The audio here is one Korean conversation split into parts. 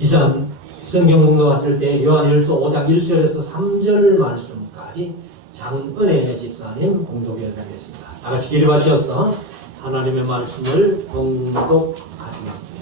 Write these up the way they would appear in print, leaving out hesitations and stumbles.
이상 성경 공독하실 때 요한일서 5장 1절에서 3절 말씀까지 장은혜 집사님 공독해 드리겠습니다. 다 같이 기립 하셔서 하나님의 말씀을 공독하시겠습니다.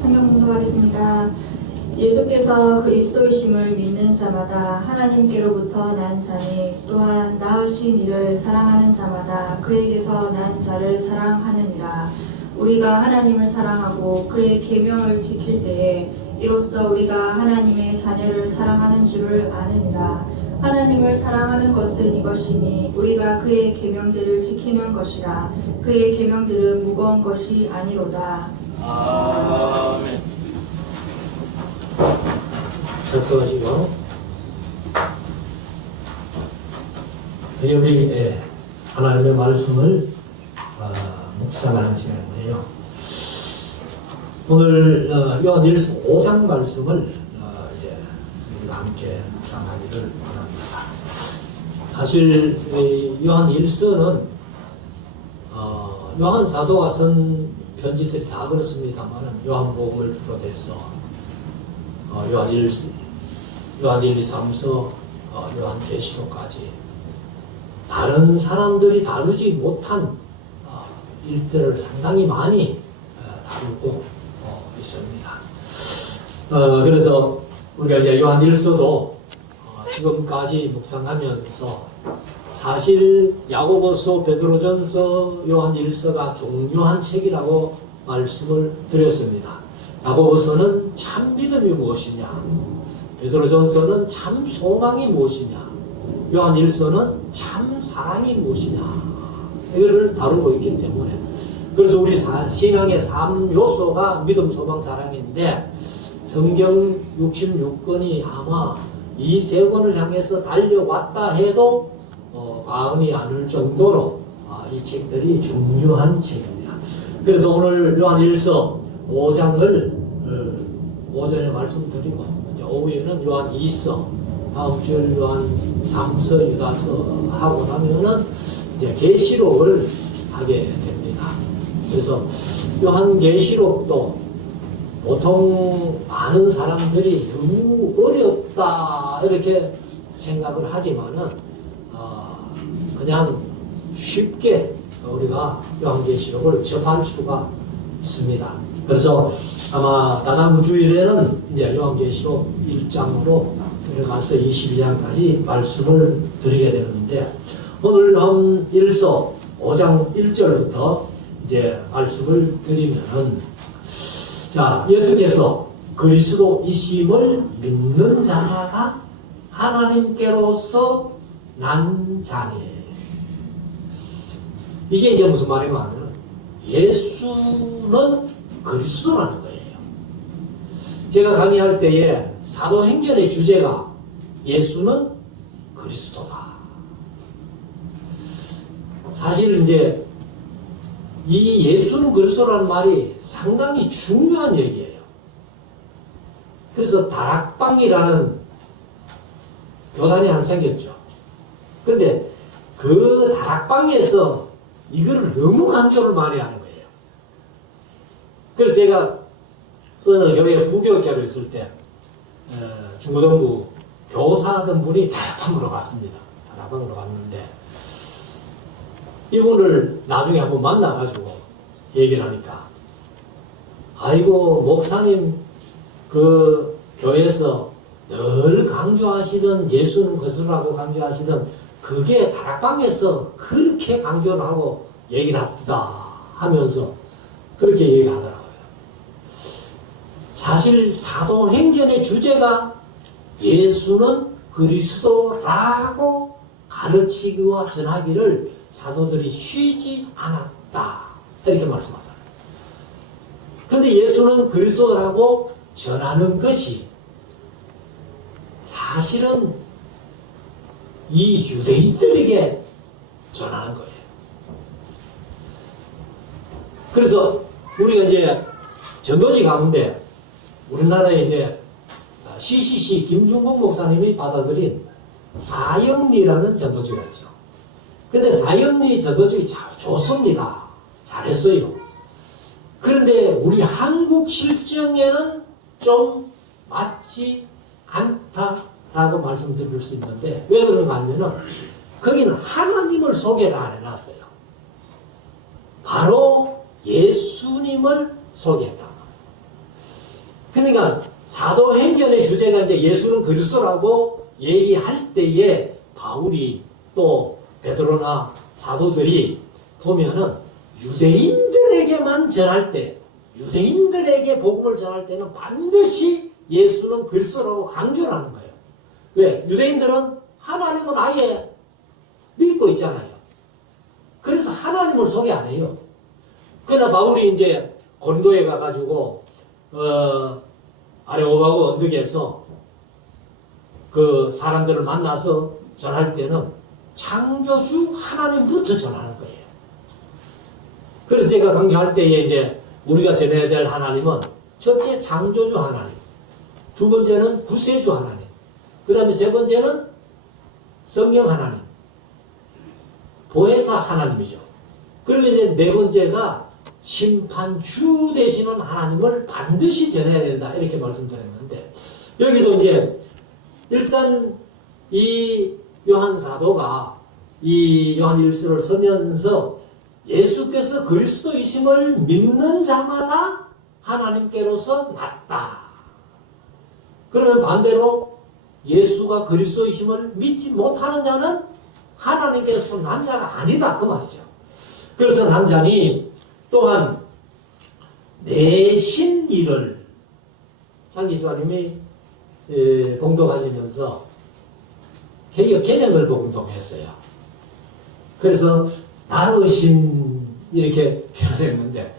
성경 공독하겠습니다. 예수께서 그리스도이심을 믿는 자마다 하나님께로부터 난 자니 또한 낳으신 이를 사랑하는 자마다 그에게서 난 자를 사랑하느니라. 우리가 하나님을 사랑하고 그의 계명을 지킬 때에 이로써 우리가 하나님의 자녀를 사랑하는 줄을 아느니라. 하나님을 사랑하는 것은 이것이니 우리가 그의 계명들을 지키는 것이라. 그의 계명들은 무거운 것이 아니로다. 아멘. 작성하시고 이제 우리 하나님의 말씀을 묵상하는 시간인데요. 오늘 요한일서 5장 말씀을 이제 우리가 함께 묵상하기를 원합니다. 사실 요한일서는 요한 사도가 쓴 편지들이 다 그렇습니다만 요한복음을 비롯해서 요한 1, 2, 3서, 요한계시록까지 다른 사람들이 다루지 못한 일들을 상당히 많이 다루고 있습니다. 그래서 우리가 이제 요한 1서도 지금까지 묵상하면서 사실 야고보서, 베드로전서, 요한 1서가 중요한 책이라고 말씀을 드렸습니다. 야고보서는 참 믿음이 무엇이냐, 베드로전서는 참 소망이 무엇이냐, 요한 1서는 참 사랑이 무엇이냐, 이거를 다루고 있기 때문에, 그래서 우리 신앙의 3요소가 믿음, 소망, 사랑인데 성경 66권이 아마 이 세 권을 향해서 달려왔다 해도 과언이 아닐 정도로 이 책들이 중요한 책입니다. 그래서 오늘 요한 1서 5장을 오전에 말씀드리고 이제 오후에는 요한 2서, 다음 주에 요한 3서, 유다서 하고 나면은 이제 계시록을 하게 됩니다. 그래서 요한 계시록도 보통 많은 사람들이 너무 어렵다 이렇게 생각을 하지만은 그냥 쉽게 우리가 요한 계시록을 접할 수가 있습니다. 그래서 아마 다다음 주일에는 이제 요한계시록 1장으로 들어가서 22장까지 말씀을 드리게 되는데, 오늘 요한 1서 5장 1절부터 이제 말씀을 드리면은, 자, 예수께서 그리스도이심을 믿는 자마다 하나님께로서 난 자니. 이게 이제 무슨 말인가 하면 예수는 그리스도라는 거예요. 제가 강의할 때에 사도행전의 주제가 예수는 그리스도다. 사실 이제 이 예수는 그리스도라는 말이 상당히 중요한 얘기예요. 그래서 다락방이라는 교단이 하나 생겼죠. 그런데 그 다락방에서 이거를 너무 강조를 많이 하는 거예요. 그래서 제가 어느 교회 부교육자로 있을 때 중고등부 교사하던 분이 다락방으로 갔습니다. 다락방으로 갔는데 이분을 나중에 한번 만나가지고 얘기를 하니까, 아이고 목사님 그 교회에서 늘 강조하시던 예수는 그리스도라고 강조하시던 그게 다락방에서 그렇게 강조를 하고 얘기를 합니다 하면서 그렇게 얘기를 하더라고요. 사실 사도행전의 주제가 예수는 그리스도라고 가르치기와 전하기를 사도들이 쉬지 않았다 이렇게 말씀하잖아요. 그런데 예수는 그리스도라고 전하는 것이 사실은 이 유대인들에게 전하는 거예요. 그래서 우리가 이제 전도지 가운데 우리나라에 이제 CCC 김중국 목사님이 받아들인 사형리라는 전도지가 있죠. 근데 사형리 전도지가 좋습니다. 잘했어요. 그런데 우리 한국 실정에는 좀 맞지 않다라고 말씀드릴 수 있는데 왜 그런가 하면은 거기는 하나님을 소개를 안 해놨어요. 바로 예수님을 소개했다. 그러니까 사도행전의 주제가 이제 예수는 그리스도라고 얘기할 때에 바울이 또 베드로나 사도들이 보면은 유대인들에게만 전할 때, 유대인들에게 복음을 전할 때는 반드시 예수는 그리스도라고 강조를 하는 거예요. 왜? 유대인들은 하나님은 아예 믿고 있잖아요. 그래서 하나님을 소개 안 해요. 그러나 바울이 이제 고린도에 가가지고 아레오바고 언덕에서 그 사람들을 만나서 전할 때는 창조주 하나님부터 전하는 거예요. 그래서 제가 강조할 때에 이제 우리가 전해야 될 하나님은 첫째 창조주 하나님, 두 번째는 구세주 하나님, 그 다음에 세 번째는 성령 하나님, 보혜사 하나님이죠. 그리고 이제 네 번째가 심판주 되시는 하나님을 반드시 전해야 된다. 이렇게 말씀드렸는데, 여기도 이제 일단 이 요한 사도가 이 요한 1서를 쓰면서 예수께서 그리스도이심을 믿는 자마다 하나님께로서 났다. 그러면 반대로 예수가 그리스도이심을 믿지 못하는 자는 하나님께서 난 자가 아니다. 그 말이죠. 그래서 난 자니 또한 내신 일을 장기수아님이 봉독하시면서 개혁 개정을 봉독했어요. 그래서 나으신 이렇게 표현했는데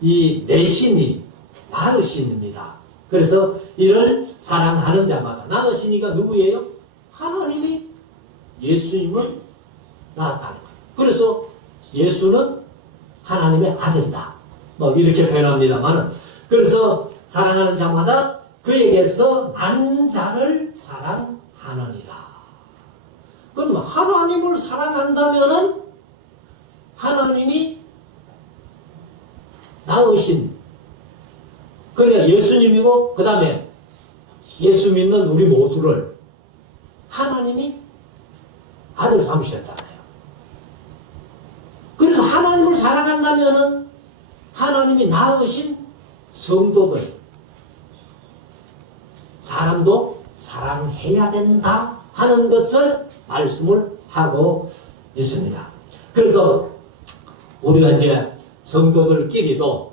이 내신이 나으신입니다. 그래서 이를 사랑하는 자마다 나으신이가 누구예요? 하나님이 예수님을 낳았다는 거예요. 그래서 예수는 하나님의 아들이다. 뭐 이렇게 표현합니다만, 그래서 사랑하는 자마다 그에게서 난 자를 사랑하느니라. 그럼 하나님을 사랑한다면은 하나님이 낳으신, 그러니까 예수님이고 그 다음에 예수 믿는 우리 모두를 하나님이 아들 삼으셨잖아요. 그래서 하나님을 사랑한다면은 하나님이 낳으신 성도들, 사람도 사랑해야 된다 하는 것을 말씀을 하고 있습니다. 그래서 우리가 이제 성도들끼리도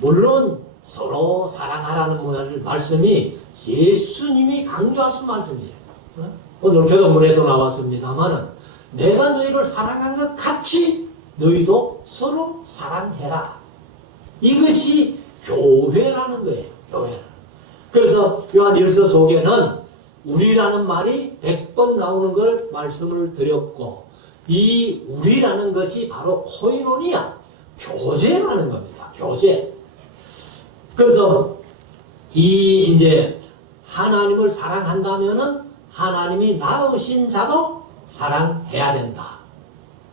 물론 서로 사랑하라는 말씀이 예수님이 강조하신 말씀이에요. 오늘 교도문에도 나왔습니다만은 내가 너희를 사랑한 것 같이 너희도 서로 사랑해라. 이것이 교회라는 거예요. 교회라는. 그래서 요한 1서 속에는 우리라는 말이 100번 나오는 걸 말씀을 드렸고, 이 우리라는 것이 바로 코이노니아, 교제라는 겁니다. 교제. 그래서 이 이제 하나님을 사랑한다면은 하나님이 낳으신 자도 사랑해야 된다.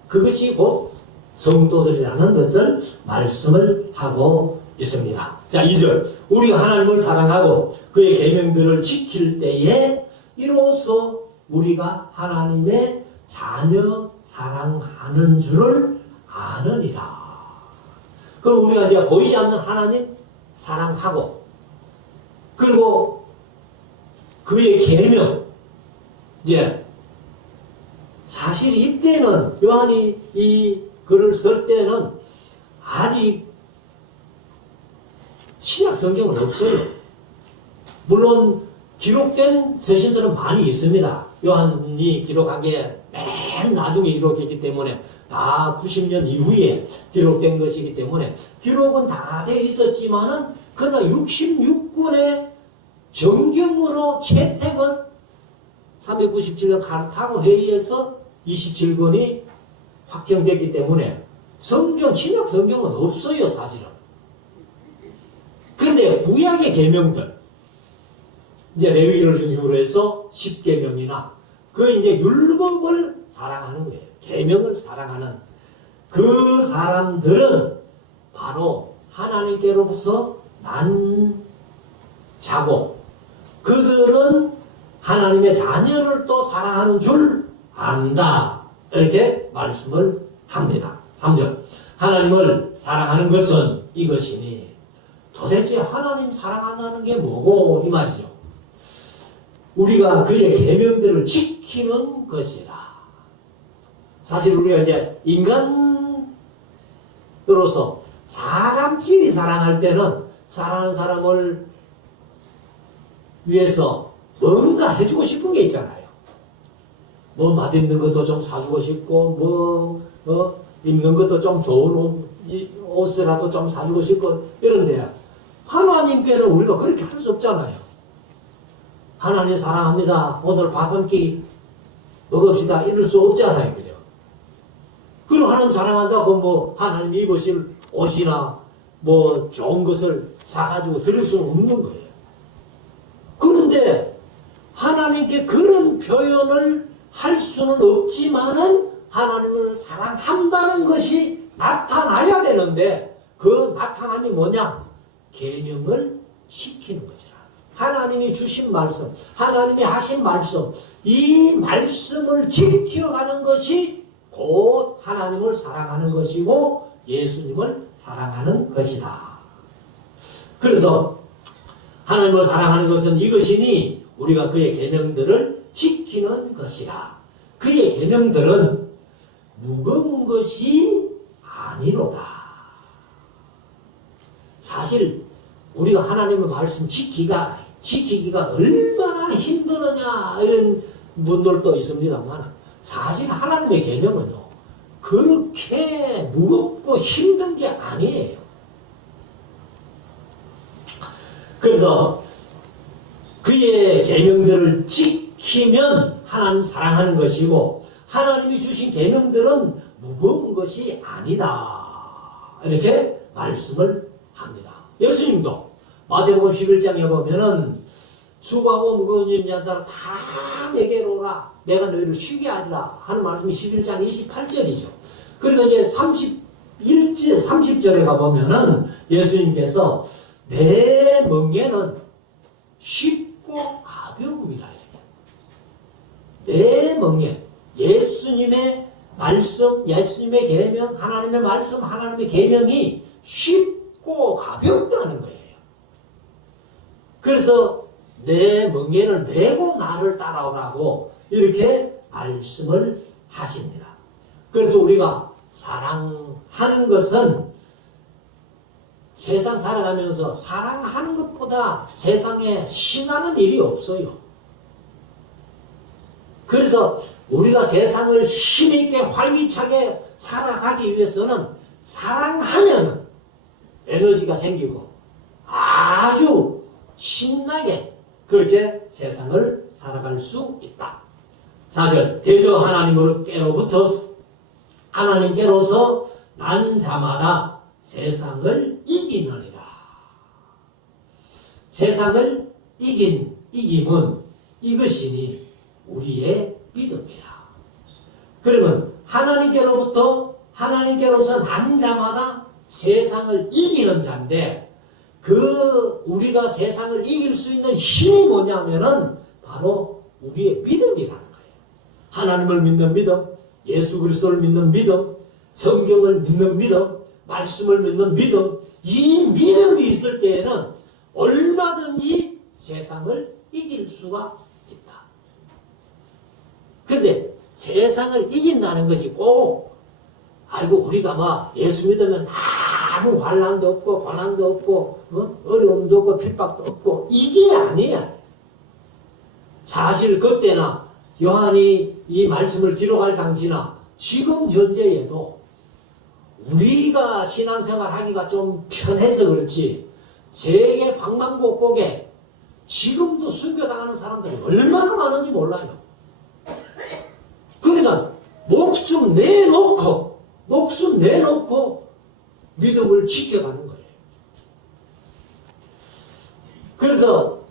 그것이 곧 성도들이라는 것을 말씀을 하고 있습니다. 자, 2절. 우리가 하나님을 사랑하고 그의 계명들을 지킬 때에 이로써 우리가 하나님의 자녀 사랑하는 줄을 아느니라. 그럼 우리가 이제 보이지 않는 하나님 사랑하고, 그리고 그의 계명, 이제 사실 이때는 요한이 이 글을 쓸 때는 아직 신약 성경은 없어요. 물론 기록된 서신들은 많이 있습니다. 요한이 기록한 게 맨 나중에 기록했기 때문에 다 90년 이후에 기록된 것이기 때문에 기록은 다 돼 있었지만은 그러나 66권의 정경으로 채택은 397년 카르타고 회의에서 27권이 확정됐기 때문에 성경, 신약 성경은 없어요, 사실은. 그런데 구약의 계명들, 이제 레위기를 중심으로 해서 10계명이나 그 이제 율법을 사랑하는 거예요. 계명을 사랑하는 그 사람들은 바로 하나님께로부터 난 자고 그들은 하나님의 자녀를 또 사랑하는 줄 안다. 이렇게 말씀을 합니다. 3절. 하나님을 사랑하는 것은 이것이니 도대체 하나님 사랑한다는 게 뭐고 이 말이죠. 우리가 그의 계명들을 지키는 것이라. 사실 우리가 이제 인간으로서 사람끼리 사랑할 때는 사랑하는 사람을 위해서 뭔가 해주고 싶은 게 있잖아요. 뭐 맛있는 것도 좀 사주고 싶고 입는 것도 좀 좋은 옷이라도 좀 사주고 싶고 이런데 하나님께는 우리가 그렇게 할 수 없잖아요. 하나님 사랑합니다. 오늘 밥 한 끼 먹읍시다. 이럴 수 없잖아요. 그죠? 그럼 하나님 사랑한다고 뭐 하나님 입으실 옷이나 뭐 좋은 것을 사가지고 드릴 수는 없는 거예요. 그런데 하나님께 그런 표현을 할 수는 없지만은 하나님을 사랑한다는 것이 나타나야 되는데 그 나타남이 뭐냐? 계명을 시키는 거잖아. 하나님이 주신 말씀, 하나님이 하신 말씀, 이 말씀을 지켜가는 것이 곧 하나님을 사랑하는 것이고 예수님을 사랑하는 것이다. 그래서 하나님을 사랑하는 것은 이것이니 우리가 그의 계명들을 지키는 것이라. 그의 계명들은 무거운 것이 아니로다. 사실 우리가 하나님의 말씀 지키기가 얼마나 힘드느냐 이런 분들도 있습니다만 사실 하나님의 계명은요 그렇게 무겁고 힘든 게 아니에요. 그래서 그의 계명들을 지키면 하나님 사랑하는 것이고 하나님이 주신 계명들은 무거운 것이 아니다. 이렇게 말씀을 합니다. 예수님도 마태복음 11장에 보면은 수고하고 무거운 짐 지는 자들 다 내게로 오라. 내가 너희를 쉬게 하리라 하는 말씀이 11장 28절이죠. 그리고 이제 30절에 가보면은 예수님께서 내 멍에는 쉽고 가벼움이라 이렇게. 내 멍에 예수님의 말씀, 예수님의 계명, 하나님의 말씀, 하나님의 계명이 쉽고 가볍다는 거예요. 그래서 내 멍에를 메고 나를 따라오라고 이렇게 말씀을 하십니다. 그래서 우리가 사랑하는 것은 세상 살아가면서 사랑하는 것보다 세상에 신나는 일이 없어요. 그래서 우리가 세상을 힘있게 활기차게 살아가기 위해서는 사랑하면 에너지가 생기고 아주 신나게 그렇게 세상을 살아갈 수 있다. 4절 대저 하나님께로서 난 자마다 세상을 이기느니라. 세상을 이김은 이것이니 우리의 믿음이라. 그러면 하나님께로서 난 자마다 세상을 이기는 자인데 우리가 세상을 이길 수 있는 힘이 뭐냐면은 바로 우리의 믿음이라는 거예요. 하나님을 믿는 믿음, 예수 그리스도를 믿는 믿음, 성경을 믿는 믿음, 말씀을 믿는 믿음, 이 믿음이 있을 때에는 얼마든지 세상을 이길 수가 있다. 근데 세상을 이긴다는 것이 꼭 우리가 막 예수 믿으면 아무 환난도 없고 고난도 없고 어려움도 없고 핍박도 없고 이게 아니야. 사실 그때나 요한이 이 말씀을 기록할 당시나 지금 현재에도 우리가 신앙생활 하기가 좀 편해서 그렇지 세계 방방곡곡에 지금도 순교당하는 사람들이 얼마나 많은지 몰라요. 그러니까 목숨 내놓고 믿음을 지켜가는 거예요. 그래서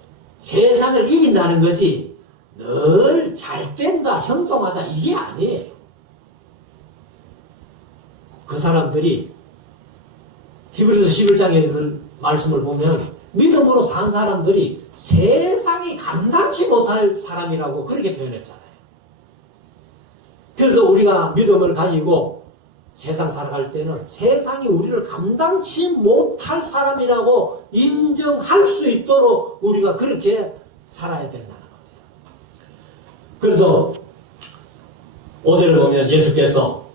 세상을 이긴다는 것이 늘 잘 된다, 형통하다 이게 아니에요. 그 사람들이 히브리서 11장의 말씀을 보면 믿음으로 산 사람들이 세상이 감당치 못할 사람이라고 그렇게 표현했잖아요. 그래서 우리가 믿음을 가지고 세상 살아갈 때는 세상이 우리를 감당치 못할 사람이라고 인정할 수 있도록 우리가 그렇게 살아야 된다는 겁니다. 그래서 5절을 보면 예수께서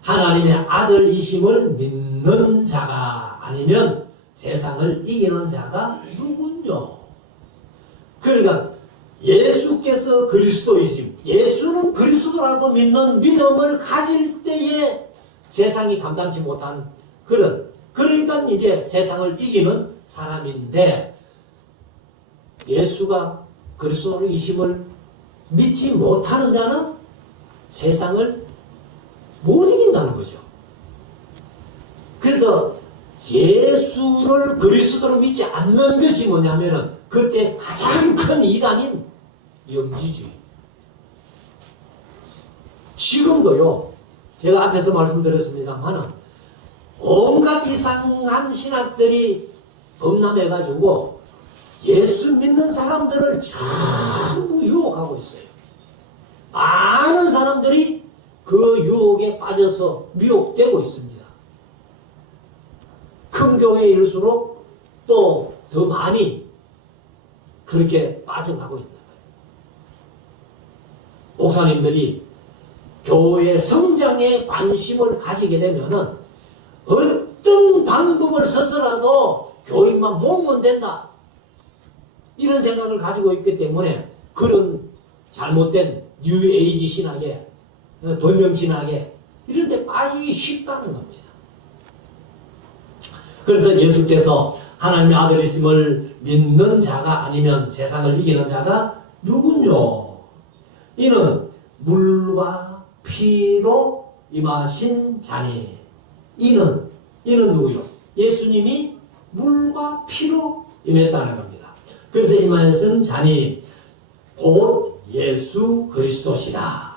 하나님의 아들이심을 믿는 자가 아니면 세상을 이기는 자가 누군요? 그러니까 예수께서 그리스도이심, 예수는 그리스도라고 믿는 믿음을 가질 때에 세상이 감당치 못한 그러니까 이제 세상을 이기는 사람인데, 예수가 그리스도이심을 믿지 못하는 자는 세상을 못 이긴다는 거죠. 그래서 예수를 그리스도로 믿지 않는 것이 뭐냐면은 그때 가장 큰 이단인 영지주의. 지금도요, 제가 앞에서 말씀드렸습니다만은 온갖 이상한 신학들이 범람해가지고 예수 믿는 사람들을 전부 유혹하고 있어요. 많은 사람들이 그 유혹에 빠져서 미혹되고 있습니다. 큰 교회일수록 또 더 많이 그렇게 빠져가고 있는 거예요. 목사님들이 교회 성장에 관심을 가지게 되면은 어떤 방법을 써서라도 교인만 모으면 된다, 이런 생각을 가지고 있기 때문에 그런 잘못된 뉴에이지 신학에, 번영 신학에 이런 데 빠지기 쉽다는 겁니다. 그래서 예수께서 하나님의 아들이심을 믿는 자가 아니면 세상을 이기는 자가 누구뇨? 이는 물과 피로 임하신 자니. 이는 누구요? 예수님이 물과 피로 임했다는 겁니다. 그래서 임하신 자니 곧 예수 그리스도시라.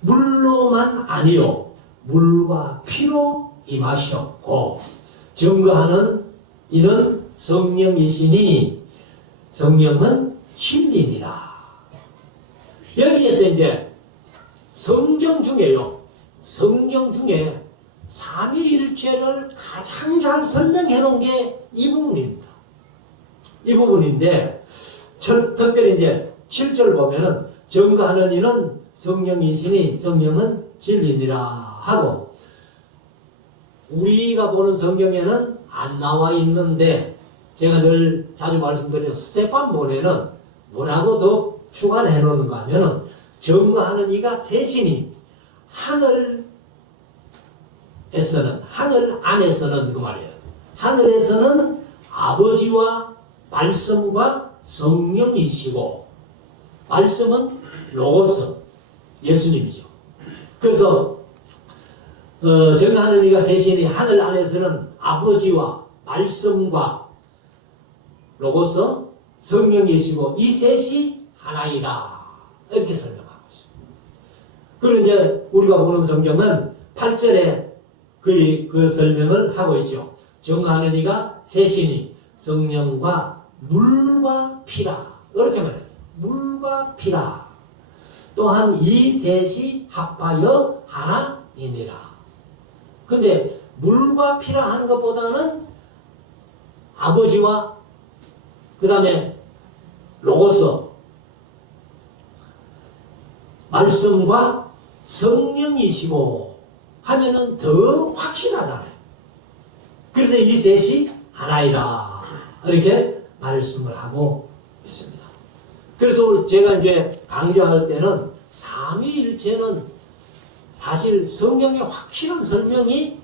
물로만 아니요 물과 피로 임하셨고 증거하는 이는 성령이시니 성령은 진리니라. 여기에서 이제 성경 중에 삼위일체를 가장 잘 설명해 놓은 게 이 부분입니다. 이 부분인데 특별히 이제 7절 보면은 증거하는 이는 성령이시니 성령은 진리니라 하고, 우리가 보는 성경에는 안 나와 있는데 제가 늘 자주 말씀드리는 스테판본에는 뭐라고 더 추가해 놓는가 하면은 증거하는 이가 셋이니 하늘 안에서는 그 말이에요. 하늘에서는 아버지와 말씀과 성령이시고, 말씀은 로고스 예수님이죠. 그래서 증거하는 이가 셋이니 하늘 안에서는 아버지와 말씀과 로고스 성령이시고 이 셋이 하나이라, 이렇게 설명하고 있습니다. 그리고 이제 우리가 보는 성경은 8절에 그 설명을 하고 있죠. 증거하는 이가 셋이니 성령과 물과 피라, 이렇게 말했어요. 물과 피라. 또한 이 셋이 합하여 하나이니라. 근데 물과 피라 하는 것보다는 아버지와 그 다음에 로고스 말씀과 성령이시고 하면은 더 확실하잖아요. 그래서 이 셋이 하나이라, 이렇게 말씀을 하고 있습니다. 그래서 제가 이제 강조할 때는 삼위일체는 사실 성경에 확실한 설명이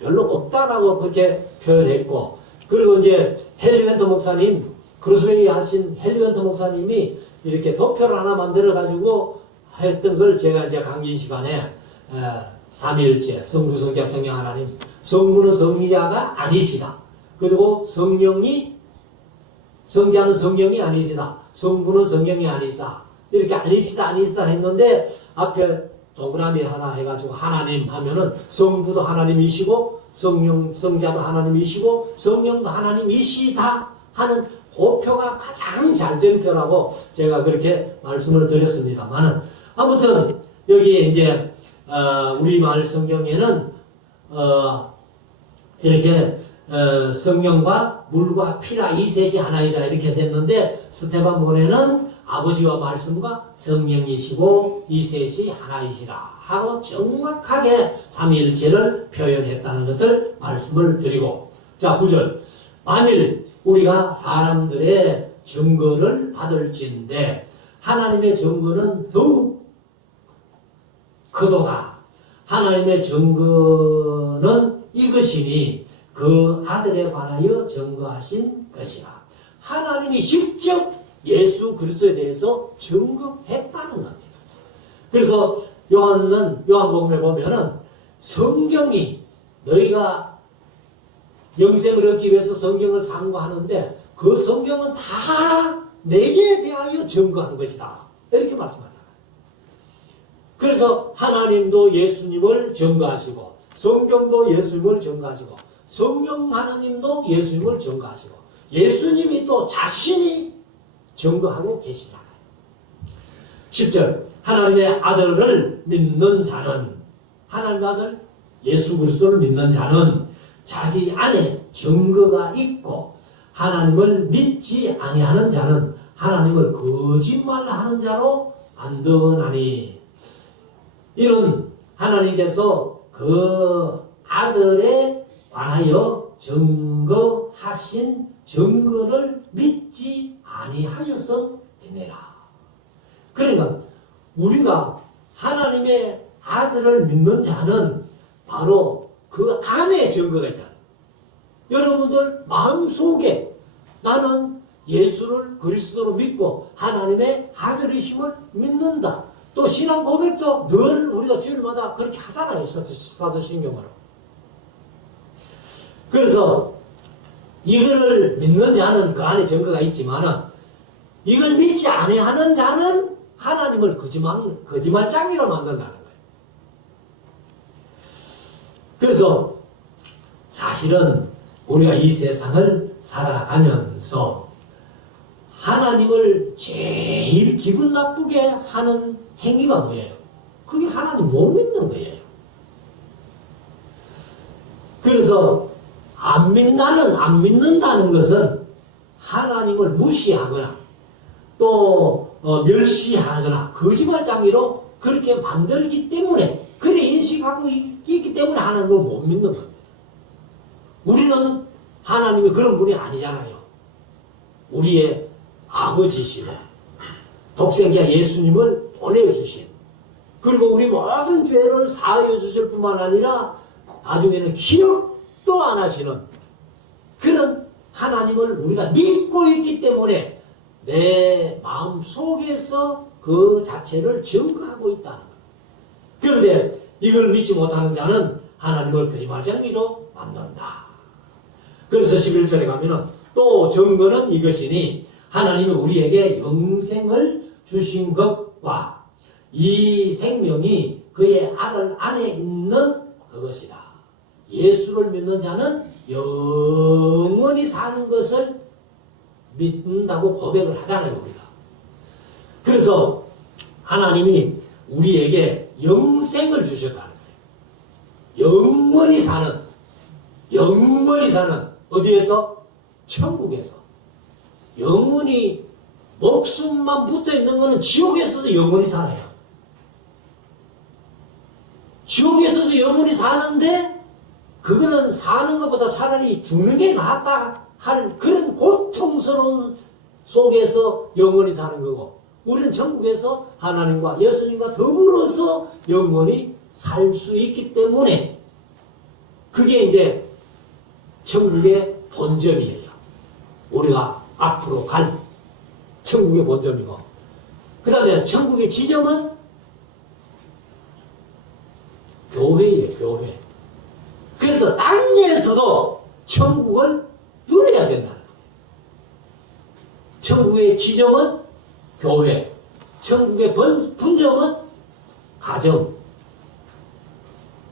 별로 없다라고 그렇게 표현했고, 그리고 이제 헨리 웬터 목사님, 크루스웨이 하신 헨리 웬터 목사님이 이렇게 도표를 하나 만들어가지고 했던 걸 제가 이제 강의 시간에 삼위일체, 성부, 성자, 성령 하나님, 성부는 성자가 아니시다. 그리고 성자는 성령이 아니시다. 성부는 성령이 아니사. 이렇게 아니시다 했는데 앞에 동그라미 하나 해가지고 하나님 하면은 성부도 하나님이시고 성자도 하나님이시고 성령도 하나님이시다 하는 그 표가 가장 잘된 표라고 제가 그렇게 말씀을 드렸습니다만은 아무튼 여기에 이제 우리말 성경에는 이렇게 성령과 물과 피라 이 셋이 하나이라 이렇게 됐는데 스데반본에는 아버지와 말씀과 성령이시고 이 셋이 하나이시라 하고 정확하게 삼위일체를 표현했다는 것을 말씀을 드리고, 자 9절, 만일 우리가 사람들의 증거를 받을진대 하나님의 증거는 더욱 크도다. 하나님의 증거는 이것이니 그 아들에 관하여 증거하신 것이라. 하나님이 직접 예수 그리스도에 대해서 증거했다는 겁니다. 그래서 요한복음에 보면은 성경이 너희가 영생을 얻기 위해서 성경을 상고하는데 그 성경은 다 내게 대하여 증거한 것이다. 이렇게 말씀하잖아요. 그래서 하나님도 예수님을 증거하시고 성경도 예수님을 증거하시고 성령 하나님도 예수님을 증거하시고 예수님이 또 자신이 증거하고 계시잖아요. 10절, 하나님의 아들을 믿는 자는, 하나님의 아들 예수 그리스도를 믿는 자는 자기 안에 증거가 있고 하나님을 믿지 아니하는 자는 하나님을 거짓말하는 자로 만드나니. 이는 하나님께서 그 아들에 관하여 증거하신 증거를 믿지 아니하여서 믿느라. 그러니까 우리가 하나님의 아들을 믿는 자는 바로 그 안에 증거가 있다. 여러분들 마음속에 나는 예수를 그리스도로 믿고 하나님의 아들이심을 믿는다. 또 신앙 고백도 늘 우리가 주일마다 그렇게 하잖아요. 사도신경으로. 그래서 이거를 믿는 자는 그 안에 증거가 있지만은 이걸 믿지 아니하는 자는 하나님을 거짓말장이로 만든다는 거예요. 그래서 사실은 우리가 이 세상을 살아가면서 하나님을 제일 기분 나쁘게 하는 행위가 뭐예요? 그게 하나님 못 믿는 거예요. 그래서 안 믿는다는 것은 하나님을 무시하거나 또 멸시하거나 거짓말장이로 그렇게 만들기 때문에, 그래 인식하고 있기 때문에 하나님을 못 믿는 겁니다. 우리는 하나님이 그런 분이 아니잖아요. 우리의 아버지시고 독생자 예수님을 보내주신, 그리고 우리 모든 죄를 사하여 주실 뿐만 아니라 나중에는 기억도 안 하시는 그런 하나님을 우리가 믿고 있기 때문에 내 마음 속에서 그 자체를 증거하고 있다는 거예요. 그런데 이걸 믿지 못하는 자는 하나님을 거짓말장이로 만든다. 그래서 11절에 가면은 또 증거는 이것이니 하나님이 우리에게 영생을 주신 것과 이 생명이 그의 아들 안에 있는 그것이다. 예수를 믿는 자는 영원히 사는 것을 믿는다고 고백을 하잖아요, 우리가. 그래서 하나님이 우리에게 영생을 주셨다는 거예요. 영원히 사는 어디에서? 천국에서. 영원히 목숨만 붙어 있는 것은 지옥에서도 영원히 살아요. 지옥에서도 영원히 사는데 그거는 사는 것보다 차라리 죽는 게 낫다 할 그런 고통스러운 속에서 영원히 사는 거고, 우리는 천국에서 하나님과 예수님과 더불어서 영원히 살 수 있기 때문에 그게 이제 천국의 본점이에요. 우리가 앞으로 갈 천국의 본점이고, 그 다음에 천국의 지점은 교회예요, 교회. 그래서 땅에서도 천국을 누려야 된다는 거예요. 천국의 지점은 교회, 천국의 분점은 가정,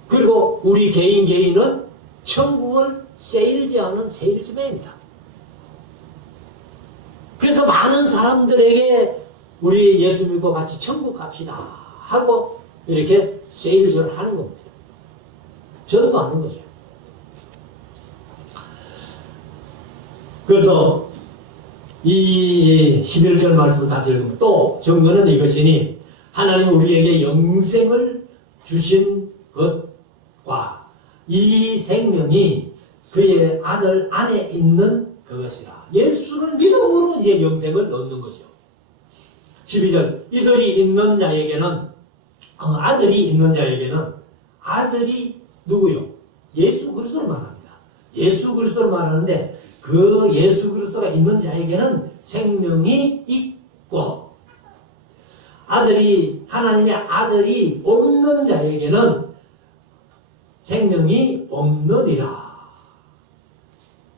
그리고 우리 개인은 천국을 세일즈하는 세일즈맨이다. 그래서 많은 사람들에게 우리 예수 믿고 같이 천국 갑시다 하고 이렇게 세일즈를 하는 겁니다. 전도하는 거죠. 그래서 이 11절 말씀을 다시 읽으면 또 증거는 이것이니 하나님 우리에게 영생을 주신 것과 이 생명이 그의 아들 안에 있는 그것이라. 예수를 믿음으로 이제 영생을 얻는 거죠. 12절 이들이 있는 자에게는 아들이 있는 자에게는 아들이 누구요? 예수 그리스도를 말합니다. 예수 그리스도를 말하는데 그 예수 그리스도가 있는 자에게는 생명이 있고 하나님의 아들이 없는 자에게는 생명이 없느니라.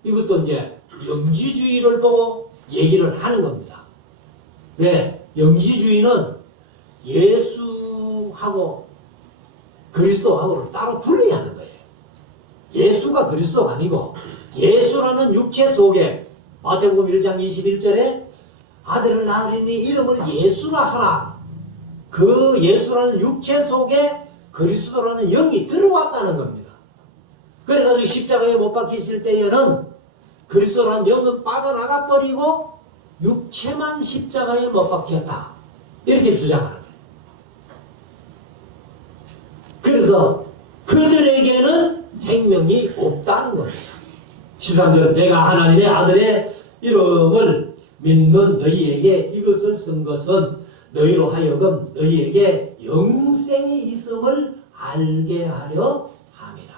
이것도 이제 영지주의를 보고 얘기를 하는 겁니다. 왜? 영지주의는 예수하고 그리스도하고를 따로 분리하는 거예요. 예수가 그리스도가 아니고 예수라는 육체 속에 마태복음 1장 21절에 아들을 낳으리니 이름을 예수라 하라. 그 예수라는 육체 속에 그리스도라는 영이 들어왔다는 겁니다. 그래가지고 십자가에 못 박히실 때에는 그리스도라는 영은 빠져나가 버리고 육체만 십자가에 못 박혔다. 이렇게 주장하는 거예요. 그래서 그들에게는 생명이 없다는 겁니다. 13절 내가 하나님의 아들의 이름을 믿는 너희에게 이것을 쓴 것은 너희로 하여금 너희에게 영생이 있음을 알게 하려 함이라.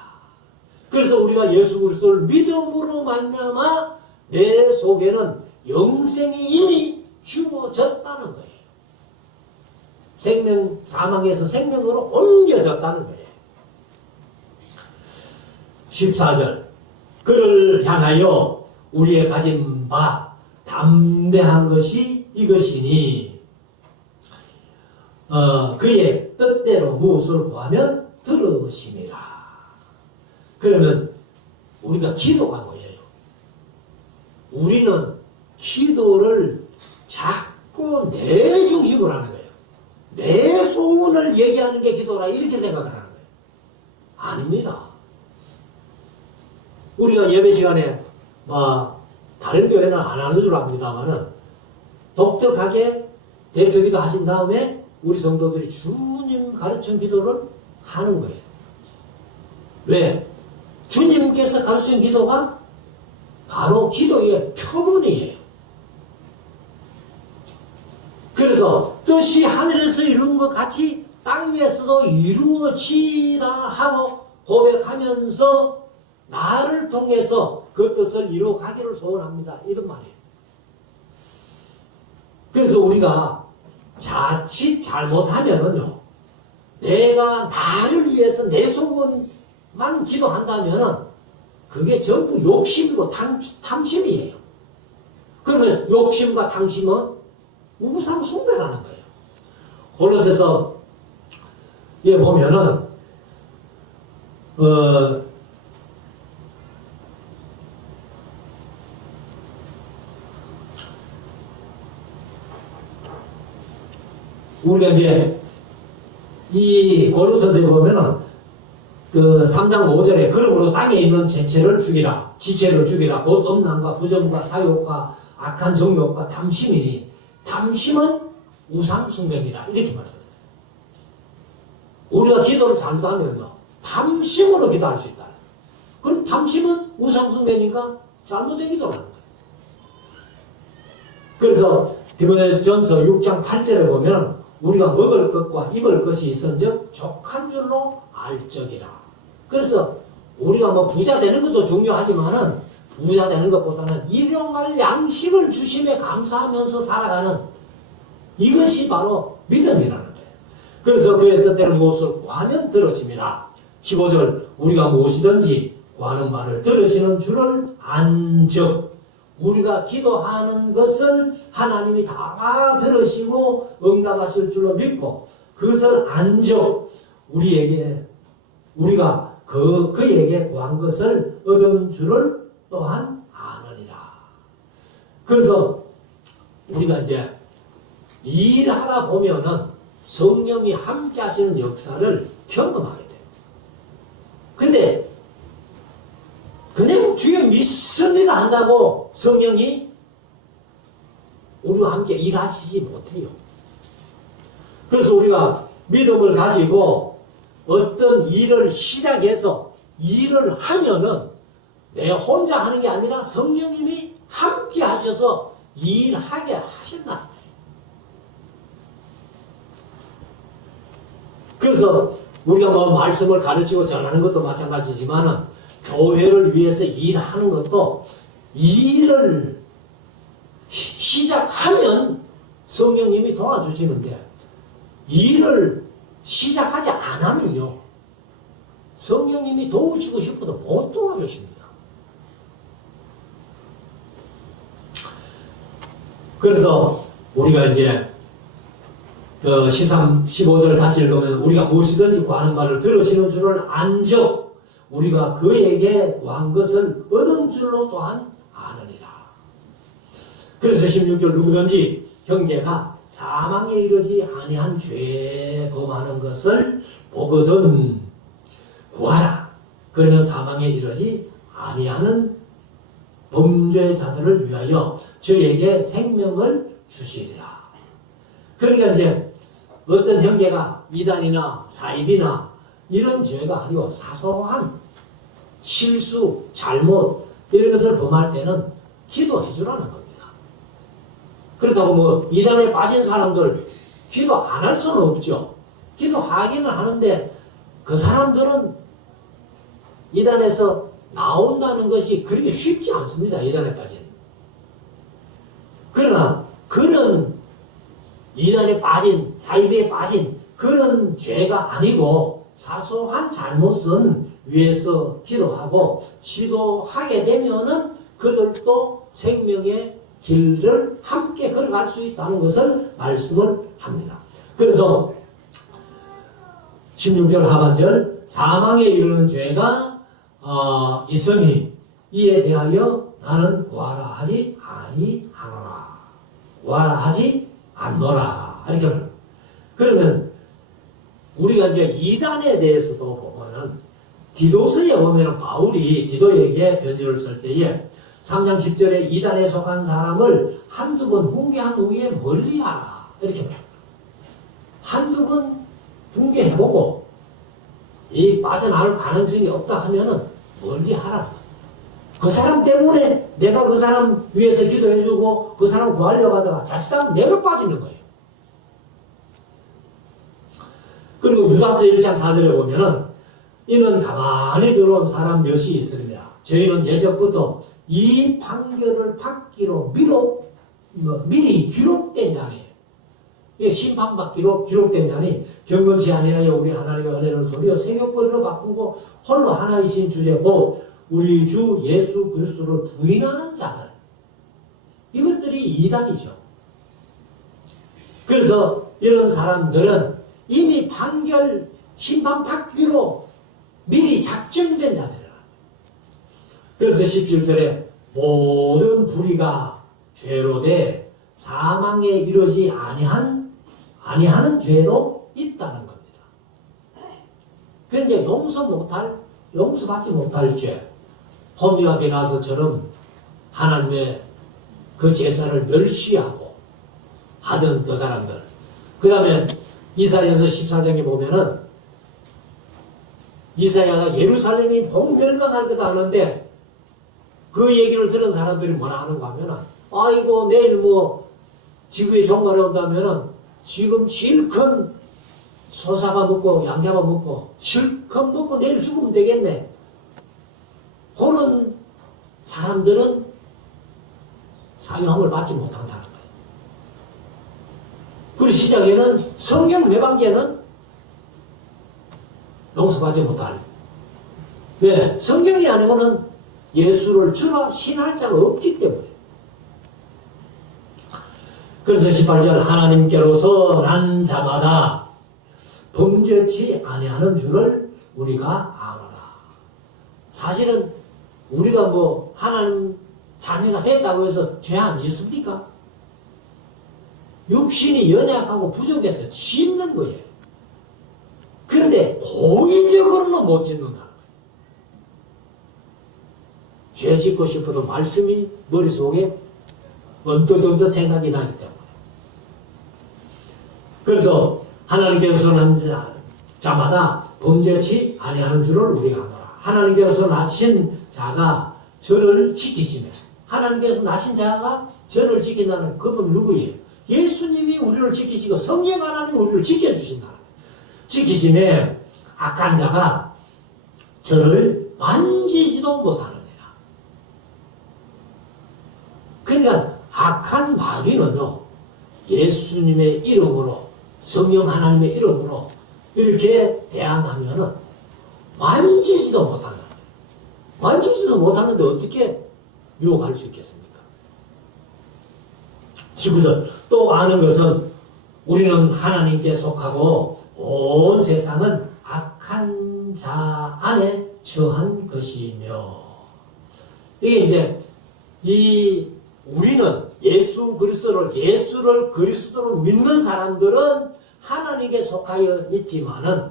그래서 우리가 예수 그리스도를 믿음으로 말미암아 내 속에는 영생이 이미 주어졌다는 거예요. 사망에서 생명으로 옮겨졌다는 거예요. 14절 그를 향하여 우리의 가진 바 담대한 것이 이것이니 그의 뜻대로 무엇을 구하면 들으심이라. 그러면 우리가 기도가 뭐예요? 우리는 기도를 자꾸 내 중심으로 하는 거예요. 내 소원을 얘기하는 게 기도라 이렇게 생각을 하는 거예요. 아닙니다. 우리가 예배 시간에 다른 교회는 안 하는 줄 압니다만은 독특하게 대표기도 하신 다음에 우리 성도들이 주님 가르친 기도를 하는 거예요. 왜? 주님께서 가르친 기도가 바로 기도의 표본이에요. 그래서 뜻이 하늘에서 이룬 것 같이 땅 위에서도 이루어지라 하고 고백하면서 나를 통해서 그 뜻을 이루어가기를 소원합니다. 이런 말이에요. 그래서 우리가 자칫 잘못하면은요, 내가 나를 위해서 내 소원만 기도한다면은 그게 전부 욕심이고 탐심이에요. 그러면 욕심과 탐심은 우상 숭배라는 거예요. 골로새서 에 보면은 우리가 이제 이 고린도서에 보면은 그 3장 5절에 그러므로 땅에 있는 지체를 죽이라 곧 음란과 부정과 사욕과 악한 정욕과 탐심이니 탐심은 우상 숭배이라 이렇게 말씀했어요. 우리가 기도를 잘못하면요 탐심으로 기도할 수 있다. 그럼 탐심은 우상 숭배니까 잘못된 기도를 하는 거예요. 그래서 디모데전서 6장 8절에 보면 우리가 먹을 것과 입을 것이 있은즉 족한 줄로 알적이라. 그래서 우리가 부자 되는 것도 중요하지만은 부자 되는 것보다는 일용할 양식을 주심에 감사하면서 살아가는 이것이 바로 믿음이라는 거예요. 그래서 그의 뜻대로 무엇을 구하면 들으심이라. 15절 우리가 무엇이든지 구하는 말을 들으시는 줄을 안즉 우리가 기도하는 것을 하나님이 다 알아들으시고 응답하실 줄로 믿고 그것을 안적 우리가 그에게 구한 것을 얻은 줄을 또한 아느니라. 그래서 우리가 이제 일하다 보면은 성령이 함께 하시는 역사를 경험하게 돼요. 근데 그냥 주여 믿습니다 한다고 성령이 우리와 함께 일하시지 못해요. 그래서 우리가 믿음을 가지고 어떤 일을 시작해서 일을 하면은 내 혼자 하는 게 아니라 성령님이 함께 하셔서 일하게 하신다. 그래서 우리가 뭐 말씀을 가르치고 전하는 것도 마찬가지지만은 교회를 위해서 일하는 것도 일을 시작하면 성령님이 도와주시는데 일을 시작하지 않으면요 성령님이 도우시고 싶어도 못 도와주십니다. 그래서 우리가 이제 그 13, 15절 다시 읽으면 우리가 무엇이든지 구하는 말을 들으시는 줄을 안적 우리가 그에게 구한 것을 얻은 줄로 또한 아느니라. 그래서 16절 누구든지 형제가 사망에 이르지 아니한 죄 범하는 것을 보거든 구하라. 그러면 사망에 이르지 아니하는 범죄자들을 위하여 저에게 생명을 주시리라. 그러니까 이제 어떤 형제가 이단이나 사입이나 이런 죄가 아니고 사소한 실수, 잘못 이런 것을 범할 때는 기도해 주라는 겁니다. 그렇다고 뭐 이단에 빠진 사람들 기도 안 할 수는 없죠. 기도하기는 하는데 그 사람들은 이단에서 나온다는 것이 그렇게 쉽지 않습니다. 이단에 빠진. 그러나 그런 이단에 빠진, 사이비에 빠진 그런 죄가 아니고 사소한 잘못은 위해서 기도하고 지도하게 되면은 그들도 생명의 길을 함께 걸어갈 수 있다는 것을 말씀을 합니다. 그래서 16절 하반절 사망에 이르는 죄가 있으니 이에 대하여 나는 구하라 하지 아니하노라. 구하라 하지 않노라. 이렇게 말합니다. 그러면 우리가 이제 이단에 대해서도 보면은 디도서에 보면은 바울이 디도에게 편지를 쓸 때에 3장 10절에 이단에 속한 사람을 한두 번 훈계한 후에 멀리하라. 이렇게 말합니다. 한두 번 훈계해보고 이 빠져나올 가능성이 없다 하면은 멀리하라는 거예요. 그 사람 때문에 내가 그 사람 위해서 기도해주고 그 사람 구하려고 하다가 자칫하면 내가 빠지는 거예요. 그리고 유다서 1장 4절에 보면은 이는 가만히 들어온 사람 몇이 있으리라. 저희는 예전부터 이 판결을 받기로 미리 기록된 자니 심판받기로 기록된 자니 경건치 아니하여 우리 하나님의 은혜를 도리어 세격벌이로 바꾸고 홀로 하나이신 주제 곧 우리 주 예수 그리스도를 부인하는 자들 이것들이 이단이죠. 그래서 이런 사람들은 이미 판결 심판받기로 미리 작정된 자들이라. 그래서 17절에 모든 불의가 죄로 돼 사망에 이르지 아니하는 죄도 있다는 겁니다. 그런데 용서받지 못할 죄, 홈리와 베나스처럼 하나님의 그 제사를 멸시하고 하던 그 사람들. 그 다음에 이사야서 14장에 보면은 이사야가 예루살렘이 복멸망할 거다 하는데 그 얘기를 들은 사람들이 뭐라 하는가 하면은 아이고 내일 뭐 지구에 종말이 온다면은 지금 실컷 소 잡아먹고 양 잡아먹고 실컷 먹고 내일 죽으면 되겠네. 그런 사람들은 사유함을 받지 못한다는 거예요. 그리고 시작에는 성경 회방계는 용서받지 못할. 왜? 성경이 아니고는 예수를 주라 신할 자가 없기 때문에. 그래서 18절 하나님께로서 난 자마다 범죄치 아니하는 줄을 우리가 아노라. 사실은 우리가 뭐 하나님 자녀가 됐다고 해서 죄 안 짓습니까? 육신이 연약하고 부족해서 짓는 거예요. 그런데 고의적으로는 못 짓는다는 거예요. 죄 짓고 싶어도 말씀이 머릿속에 언뜻 생각이 나기 때문에. 그래서 하나님께서는 자마다 범죄치 아니하는 줄을 우리가 아노라. 하나님께서 나신 자가 저를 지키시네. 하나님께서 나신 자가 저를 지킨다는 그분 누구예요? 예수님이 우리를 지키시고 성령 하나님이 우리를 지켜주신다. 지키심에 악한 자가 저를 만지지도 못하는 거야. 그러니까 악한 마귀는요, 예수님의 이름으로, 성령 하나님의 이름으로 이렇게 대항하면은 만지지도 못한다. 만지지도 못하는데 어떻게 유혹할 수 있겠습니까? 19절 또 아는 것은 우리는 하나님께 속하고 온 세상은 악한 자 안에 처한 것이며. 이게 이제 우리는 예수를 그리스도로 믿는 사람들은 하나님께 속하여 있지만은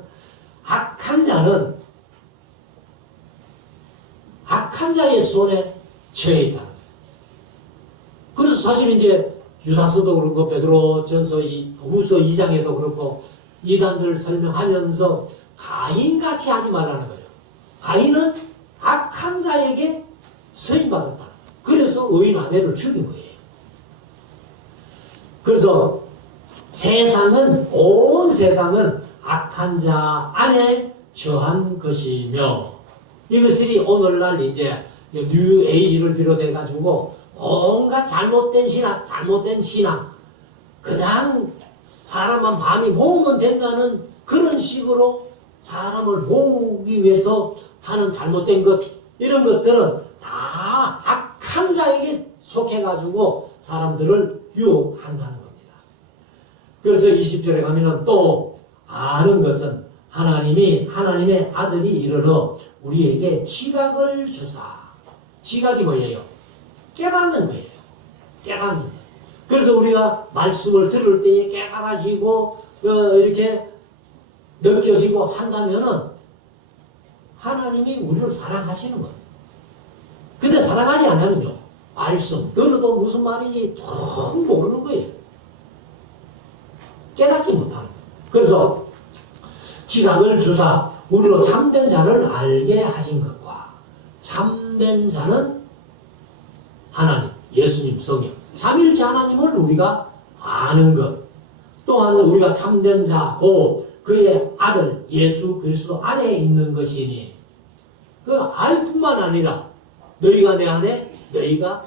악한 자는 악한 자의 손에 처해 있다는 거예요. 그래서 사실 이제 유다서도 그렇고 베드로전서 후서 2장에도 그렇고 이단들을 설명하면서 가인같이 하지 말라는 거예요. 가인은 악한 자에게 서임받았다. 그래서 의인 아벨을 죽인 거예요. 그래서 온 세상은 악한 자 안에 처한 것이며, 이것이 오늘날 이제 뉴 에이지를 비롯해 가지고 온갖 잘못된 신앙, 그냥 사람만 많이 모으면 된다는 그런 식으로 사람을 모으기 위해서 하는 잘못된 것, 이런 것들은 다 악한 자에게 속해가지고 사람들을 유혹한다는 겁니다. 그래서 20절에 가면은 또 아는 것은 하나님의 아들이 이르러 우리에게 지각을 주사. 지각이 뭐예요? 깨닫는 거예요. 깨닫는 거예요. 그래서 우리가 말씀을 들을 때에 깨달아지고 이렇게 느껴지고 한다면은 하나님이 우리를 사랑하시는 거예요. 근데 사랑하지 않으면요, 말씀 들어도 무슨 말인지 통 모르는 거예요. 깨닫지 못하는 거예요. 그래서 지각을 주사 우리로 참된 자를 알게 하신 것과, 참된 자는 하나님, 예수님, 성령, 삼일째 하나님을 우리가 아는 것, 또한 우리가 참된 자, 그의 아들 예수 그리스도 안에 있는 것이니, 그 알 뿐만 아니라 너희가 내 안에, 내가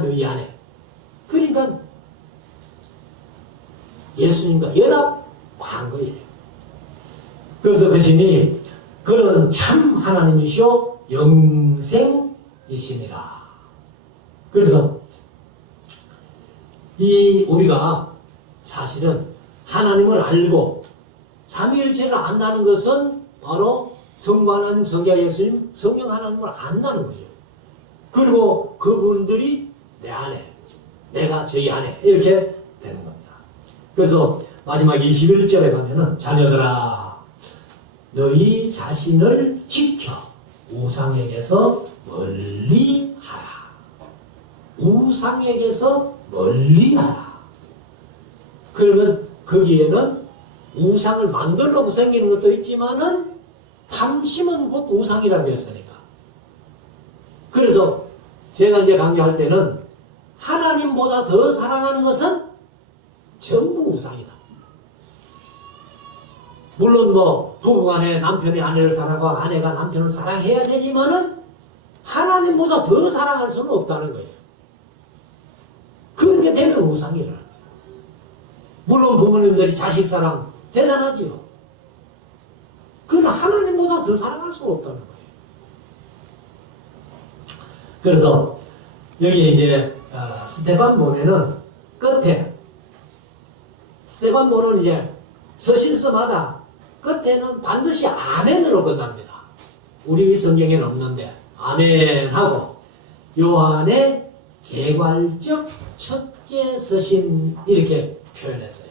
너희 안에. 그러니까 예수님과 연합한 거예요. 그래서 그 신이 그는 참 하나님이시오 영생이시니라. 그래서 우리가 사실은 하나님을 알고 삼위일체를 안다는 것은 바로 성부 하나님, 성자 예수님, 성령 하나님을 안다는 거죠. 그리고 그분들이 내 안에, 내가 저희 안에 이렇게 되는 겁니다. 그래서 마지막 21절에 가면은 자녀들아 너희 자신을 지켜 우상에게서 멀리하라. 우상에게서 멀리하라. 그러면 거기에는 우상을 만들려고 생기는 것도 있지만은 탐심은 곧 우상이라고 했으니까. 그래서 제가 이제 강조할 때는 하나님보다 더 사랑하는 것은 전부 우상이다. 물론 뭐 부부간에 남편이 아내를 사랑하고 아내가 남편을 사랑해야 되지만은 하나님보다 더 사랑할 수는 없다는 거예요. 그렇게 되면 우상이라는 거예요. 물론 부모님들이 자식 사랑 대단하지요. 그러나 하나님보다 더 사랑할 수가 없다는 거예요. 그래서 여기 이제 스데반본에는 끝에 스테반보는 이제 서신서마다 끝에는 반드시 아멘으로 끝납니다. 우리 성경에는 없는데 아멘하고 요한의 개괄적 첫째 서신 이렇게 표현했어요.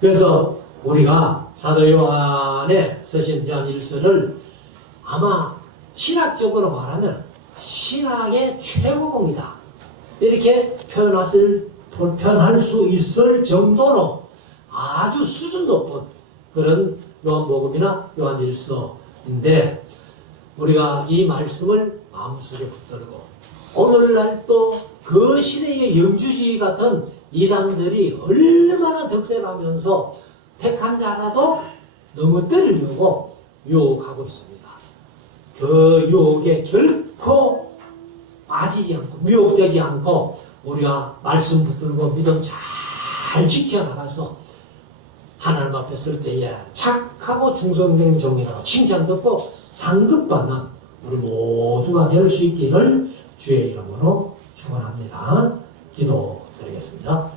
그래서 우리가 사도 요한의 서신 요한 1서를 아마 신학적으로 말하면 신학의 최고봉이다 이렇게 표현할 수 있을 정도로 아주 수준 높은 그런 요한복음이나 요한 1서인데 우리가 이 말씀을 마음속에 붙들고 오늘날 또 그 시대의 영주주의 같은 이단들이 얼마나 득세하면서 택한 자라도 넘어뜨리려고 유혹하고 있습니다. 그 유혹에 결코 빠지지 않고 미혹되지 않고 우리가 말씀 붙들고 믿음 잘 지켜나가서 하나님 앞에 설 때에 착하고 충성된 종이라고 칭찬 듣고 상급받는 우리 모두가 될 수 있기를 주의 이름으로 축원합니다. 기도드리겠습니다.